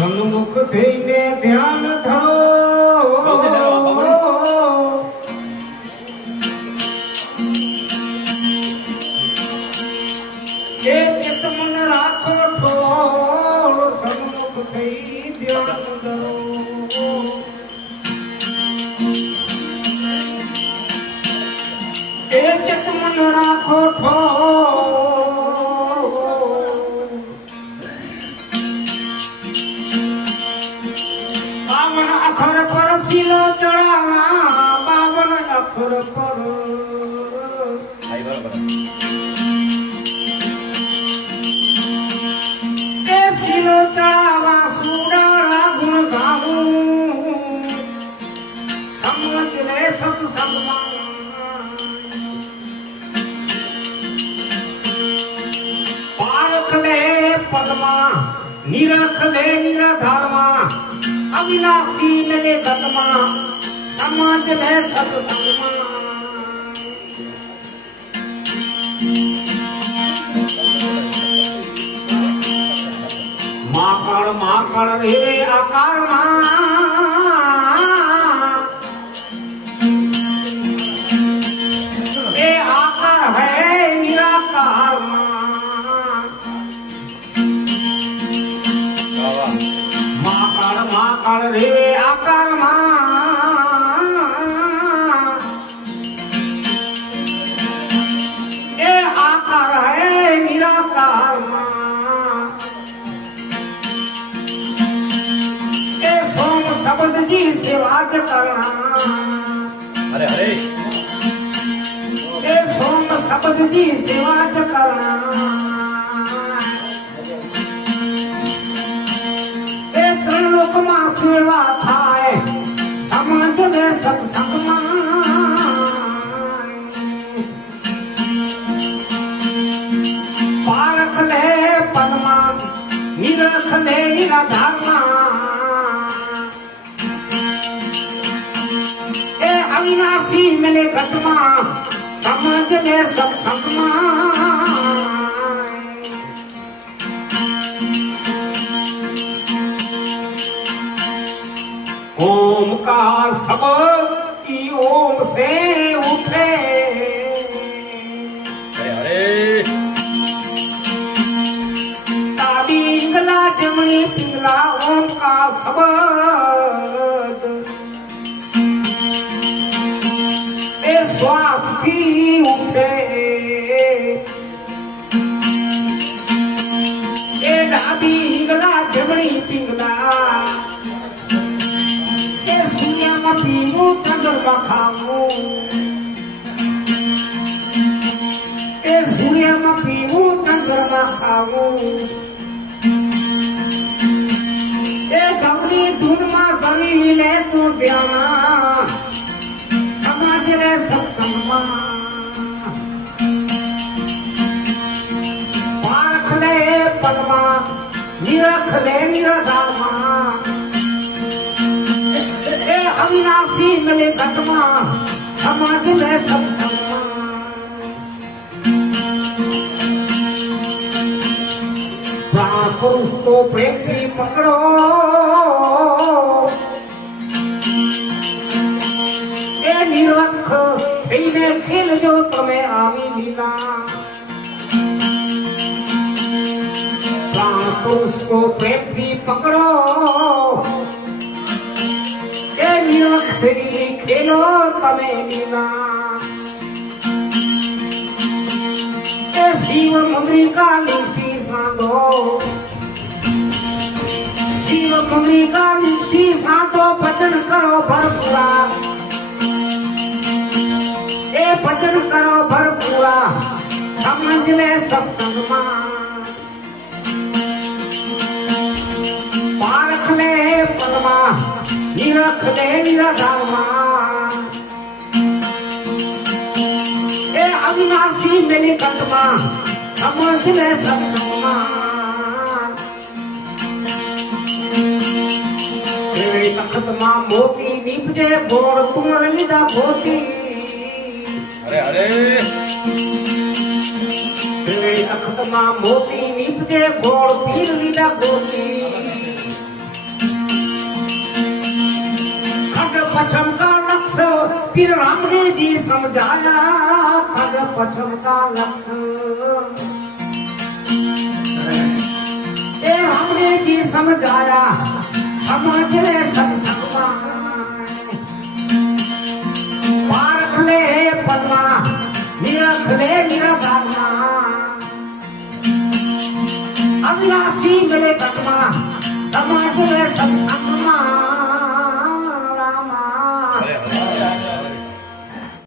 સન્મુખ થઈને ધ્યાન ધરો એ ચિત્ત મન રાખો ઠોર સન્મુખ થઈ ધ્યાન ધરો એ ચિત્ત મન રાખો ઠોર બાવન અખર પર શીલો ચડાવા બાવન અખર પર એ શીલો ચડાવા સુડાળા ગુણ ગાવું સમજ લે સત્સંગમાં પારખ લે પદમાં નિરખ લે નિરાધારમાં અવિનાશી લે ગતમાં સમજ લે સત્સંગમાં માકણ રે આકારમાં એ આકાર હૈ નિરાકારમાં માકણ રે આકારમાં એ આકાર હૈ નિરાકારમાં शब्द जी सेवा ज करना अरे अरे ए सोम शब्द जी सेवा ज करना ए त्रण लोक में सेवा थाय समाज ने सत्संग पारख ले पद्मा निरख ले निराधारमा अविनाशी मिले घटमा समझ ले सत्संगમાં ओम का शब्द ई ओम से उठे अरे ताबी इंगला जमनी पिंगला ओम का शब्द श्वास की उठे ए ડાબી હિંગલા જમણી પિંગલા એ સૂર્યમાં પીવું ચંદ્રમાં ખાવું એ સૂર્યમાં પીવું ચંદ્રમાં ખાવું એ ગૌરી ધૂનમાં ગવી લે તું ધ્યાન समाज रे सत्संगમાં पारख ले पद्मा निरख ले निराधाરમાં ए अविनाशी मिले घटમાં समाज रे सत्संगમાં प्राण पुरुष को प्रेम થી પકડો નિરખ થઈને ખેલજો તમે આવી લીલા પ્રાણ પુરુષ કો પ્રેમથી પકડો એ નિરખ થઈ ખેલો તમે લીલા એ શિવ મુદ્રિકા લીધી સાંધો શિવ મુદ્રિકા લીધી સાંધો ભજન કરો ભરપૂરા भजन करो भरपूरा समझ ले सत्संगમાં पारख ले पद्मा निरख ले निराधाરમાં ए अविनाशी मिली घटમાં समझ ले सत्संगમાં તખતમાં મોતી નીપજે ગોળ તુમર લીધા ભોતી अरे अरे તખતમાં મોતી નીપજે ગોળ પીર લીધા ગોતી पछम का लक्ष्य फिर राम ने जी समझाया खग पछम का लक्ष्य राम ने जी समझाया समझ ले सत्संगमा पारख ले पद्मा निरख ले निरभावना अविनाशी मिले तत्मा समझ ले सत्संग